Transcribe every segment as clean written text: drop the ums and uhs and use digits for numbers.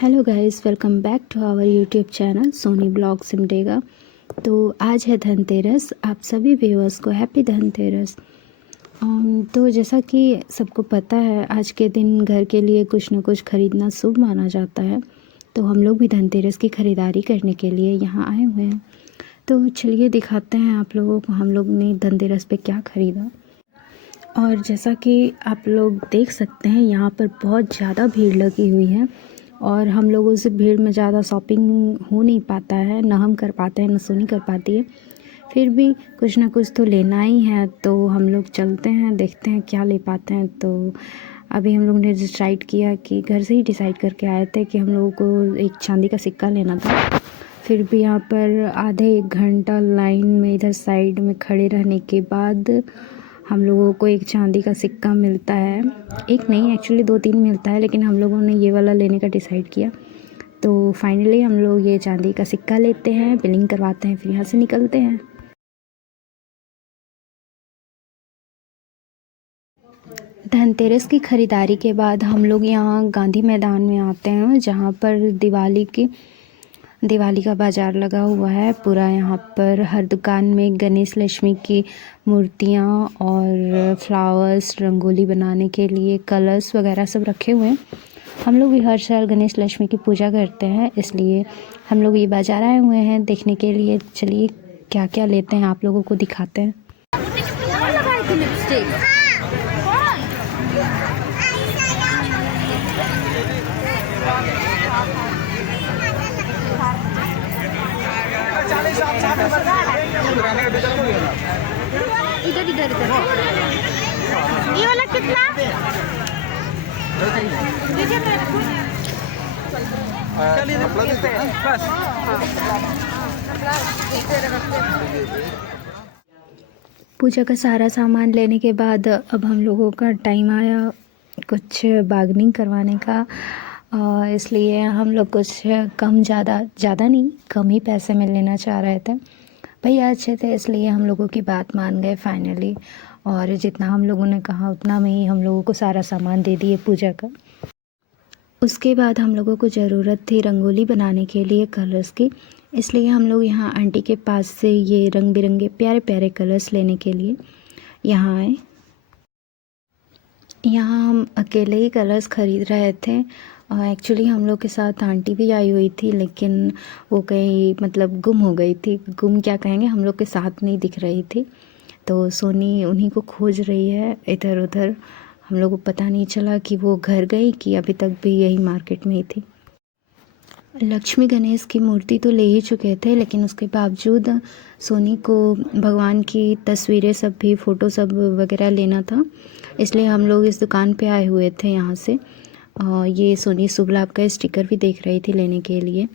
Hello guys, welcome back to our YouTube channel Soni blog Simdega. तो आज है धनतेरस। आप सभी व्यूअर्स को हैप्पी धनतेरस। तो जैसा कि सबको पता है, आज के दिन घर के लिए कुछ ना कुछ ख़रीदना शुभ माना जाता है। तो हम लोग भी धनतेरस की ख़रीदारी करने के लिए यहाँ आए हुए हैं। तो चलिए दिखाते हैं आप लोगों को हम लोग ने धनतेरस पे क्या ख़रीदा। और जैसा कि आप लोग देख सकते हैं, यहाँ पर बहुत ज़्यादा भीड़ लगी हुई है और हम लोगों से भीड़ में ज़्यादा शॉपिंग हो नहीं पाता है, ना हम कर पाते हैं, ना सोनी कर पाती है। फिर भी कुछ ना कुछ तो लेना ही है, तो हम लोग चलते हैं, देखते हैं क्या ले पाते हैं। तो अभी हम लोग ने डिसाइड किया कि घर से ही डिसाइड करके आए थे कि हम लोगों को एक चांदी का सिक्का लेना था। फिर भी यहाँ पर आधे 1 घंटा लाइन में इधर साइड में खड़े रहने के बाद हम लोगों को एक चांदी का सिक्का मिलता है। एक नहीं, एक्चुअली 2-3 मिलता है, लेकिन हम लोगों ने ये वाला लेने का डिसाइड किया। तो फाइनली हम लोग ये चांदी का सिक्का लेते हैं, बिलिंग करवाते हैं, फिर यहाँ से निकलते हैं। धनतेरस की ख़रीदारी के बाद हम लोग यहाँ गांधी मैदान में आते हैं, जहाँ पर दिवाली का बाज़ार लगा हुआ है पूरा। यहाँ पर हर दुकान में गणेश लक्ष्मी की मूर्तियाँ और फ्लावर्स, रंगोली बनाने के लिए कलर्स वगैरह सब रखे हुए हैं। हम लोग भी हर साल गणेश लक्ष्मी की पूजा करते हैं, इसलिए हम लोग ये बाज़ार आए हुए हैं देखने के लिए। चलिए क्या क्या लेते हैं आप लोगों को दिखाते हैं। इधर इधर इधर ये वाला कितना? पूजा का सारा सामान लेने के बाद अब हम लोगों का टाइम आया कुछ बार्गेनिंग करवाने का। इसलिए हम लोग कुछ कम ज़्यादा नहीं, कम ही पैसे में लेना चाह रहे थे। भैया अच्छे थे, इसलिए हम लोगों की बात मान गए फाइनली। और जितना हम लोगों ने कहा उतना में ही हम लोगों को सारा सामान दे दिए पूजा का। उसके बाद हम लोगों को ज़रूरत थी रंगोली बनाने के लिए कलर्स की, इसलिए हम लोग यहाँ आंटी के पास से ये रंग बिरंगे प्यारे प्यारे कलर्स लेने के लिए यहाँ आए। यहाँ हम अकेले ही कलर्स ख़रीद रहे थे। एक्चुअली हम लोग के साथ आंटी भी आई हुई थी, लेकिन वो कहीं मतलब गुम हो गई थी। गुम क्या कहेंगे, हम लोग के साथ नहीं दिख रही थी। तो सोनी उन्हीं को खोज रही है इधर उधर। हम लोग को पता नहीं चला कि वो घर गई कि अभी तक भी यही मार्केट में ही थी। लक्ष्मी गणेश की मूर्ति तो ले ही चुके थे, लेकिन उसके बावजूद सोनी को भगवान की तस्वीरें सब भी, फ़ोटो सब वगैरह लेना था, इसलिए हम लोग इस दुकान पे आए हुए थे यहाँ से। ये सोनी शुभ लाभ का स्टिकर भी देख रही थी लेने के लिए।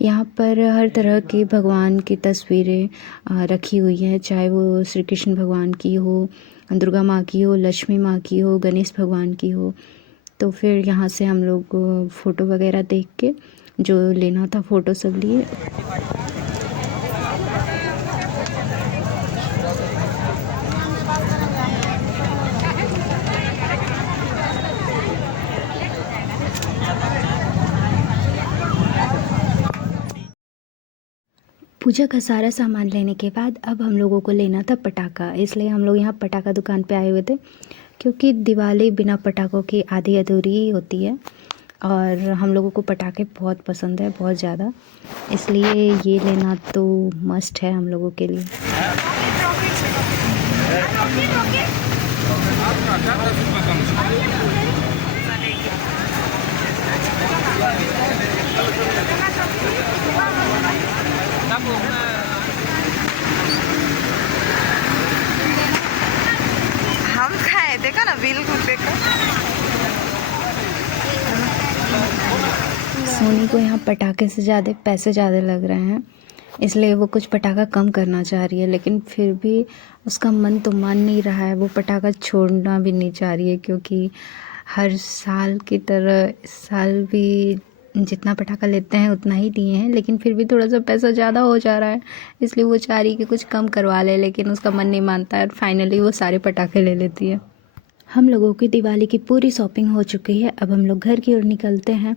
यहाँ पर हर तरह की भगवान की तस्वीरें रखी हुई हैं, चाहे वो श्री कृष्ण भगवान की हो, दुर्गा माँ की हो, लक्ष्मी माँ की हो, गणेश भगवान की हो। तो फिर यहाँ से हम लोग फ़ोटो वगैरह देख के जो लेना था फ़ोटो सब लिए। पूजा का सारा सामान लेने के बाद अब हम लोगों को लेना था पटाखा, इसलिए हम लोग यहाँ पटाखा दुकान पे आए हुए थे, क्योंकि दिवाली बिना पटाखों की आधी अधूरी ही होती है। और हम लोगों को पटाखे बहुत पसंद है, बहुत ज़्यादा, इसलिए ये लेना तो मस्ट है हम लोगों के लिए। हम खाए, देखा ना, बिल्कुल देखा। सोनी को यहाँ पटाखे से ज़्यादा पैसे ज़्यादा लग रहे हैं, इसलिए वो कुछ पटाखा कम करना चाह रही है, लेकिन फिर भी उसका मन तो मान नहीं रहा है। वो पटाखा छोड़ना भी नहीं चाह रही है, क्योंकि हर साल की तरह इस साल भी जितना पटाखा लेते हैं उतना ही दिए हैं, लेकिन फिर भी थोड़ा सा पैसा ज़्यादा हो जा रहा है, इसलिए वो चाह रही है कि कुछ कम करवा ले, लेकिन उसका मन नहीं मानता है और फाइनली वो सारे पटाखे ले लेती है। हम लोगों की दिवाली की पूरी शॉपिंग हो चुकी है। अब हम लोग घर की ओर निकलते हैं।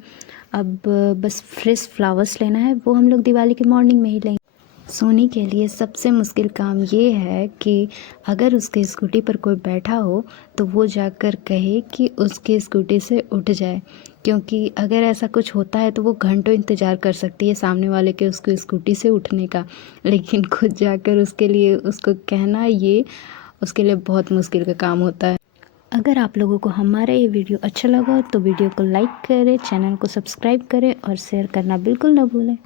अब बस फ्रेश फ्लावर्स लेना है, वो हम लोग दिवाली की मॉर्निंग में ही लेंगे। सोनी के लिए सबसे मुश्किल काम ये है कि अगर उसके स्कूटी पर कोई बैठा हो तो वो जाकर कहे कि उसकी स्कूटी से उठ जाए, क्योंकि अगर ऐसा कुछ होता है तो वो घंटों इंतज़ार कर सकती है सामने वाले के उसको स्कूटी से उठने का, लेकिन खुद जाकर उसके लिए उसको कहना ये उसके लिए बहुत मुश्किल का काम होता है। अगर आप लोगों को हमारा ये वीडियो अच्छा लगा तो वीडियो को लाइक करें, चैनल को सब्सक्राइब करें और शेयर करना बिल्कुल ना भूलें।